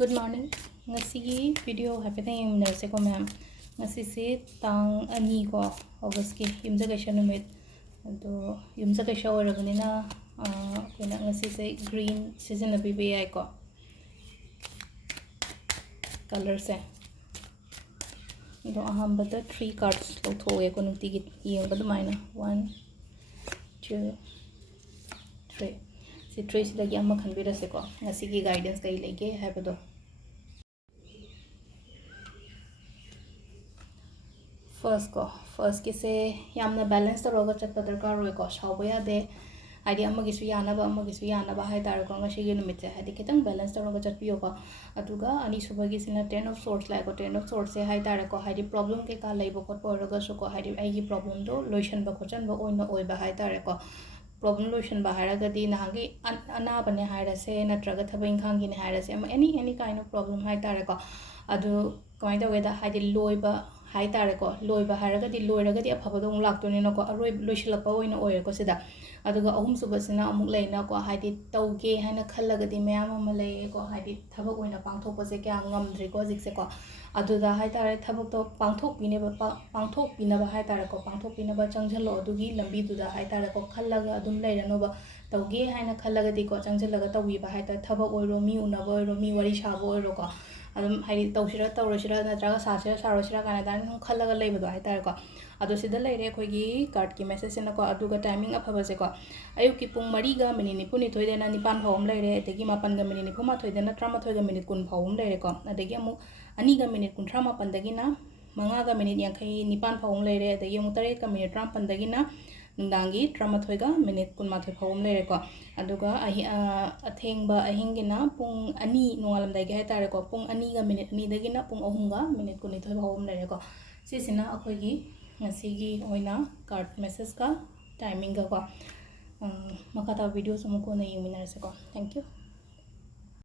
Good morning. Ngasigi video happening yumnase ko ma'am. Ngasi se tang ani ko August ki yumza kaisha numit. Ado yumza kaisha oraganina kena ngasi se green season abi be ai ko. Color se. Ado ahambada 3 cards lothoge ko nungti git yengba dumaina 1 2 3. Si 3 sida yamma khanbira se ko ngasi ki guidance kai lege habado. First किसे यामना balance तौरगा चटपा दरकार रोइको साउबा यादे हाइदि अमगिसु यानाबा high तारको ngasiगी नुमिते हाइदि खितंग balance तौरगा चटपियोको अदुगा अनि सुबगिसिना 10 of swords लाइको 10 of swords से high तारको हाइदि problem के का लैबो खतपो ओरगा सुको हाइदि आइगी problem दो लोइशन बा खोचन बा ओइना ओइबा हाइ तारको प्रॉब्लम लोइशन बा हाइरगदि नागी अनाबने हाइरसे नत्रगा थबैन खांगिने हाइरसे एनी काइंड ऑफ प्रॉब्लम हाइ तारको अदु कमाइ तवेदा हाइदि लोइबा हाइ तारेको लोइबा हाइरगदि लोइरगदि अफबदो अमुक लाक्तोनिनको अरोइ लोइसलपा ओइना ओइरको सिदा अदुगा अहुम सुबसिना अमुक लैनाको हाइदि तौगे हाइना खल्लगदि मयाम अमा लैको हाइदि थबक ओइना पांगथोकपसे क्या ngamdriko जिकसेको अदुदा हाइ तारे थबकतो पांगथोकपिनबा हाइ तारेको पांगथोकपिनबा चंगझलो अदुगी लंबीदुदा हाइ तारेको खल्लगा अदुम लैरनोबा तौगे हाइना खल्लगदिको चंगझलगा तौबिबा हाइ तारे थबक ओइरो मी उनबा ओइरो मी वरी साबो ओइरोको अदुम हाइदि तौसिरा तौरसिरा नत्रगा सासिरा सारोसिरा काना दान खल्लगा लैबदो हाइ तारेको अदु सिदा लैरे अखोइगी कार्ड की मेसेज सेनको अदुगा टाइमिंग अफबसेको अयुकी पुंग 3 गा मिनिट 29 देना 9 फावम लैरे अदगी 9 गा मिनिट 29 देना 13 गा मिनिट 10 फावम लैरेको अदगी अमु 2 गा मिनिट 38 दगिना 5 गा मिनिट 9 फावम लैरे अदगी अमु 3 गा मिनिट 53 दगिना नुंदांगी 13 गा मिनिट 19 फावम लैरेको अदुगा अथेंगबा अहिंगिना पुंग 2 नोंगालमदाइगे हाइ तारेको पुंग 2 गा मिनिट 2 दगिना पुंग 3 गा मिनिट 19 फावम लैरेको सिसिना अखोइगी ngasiगी ओइना कार्ड मेसेज का टाइमिंग का को मकाता वीडियो समुको न युमिनारसेको थैंक यू।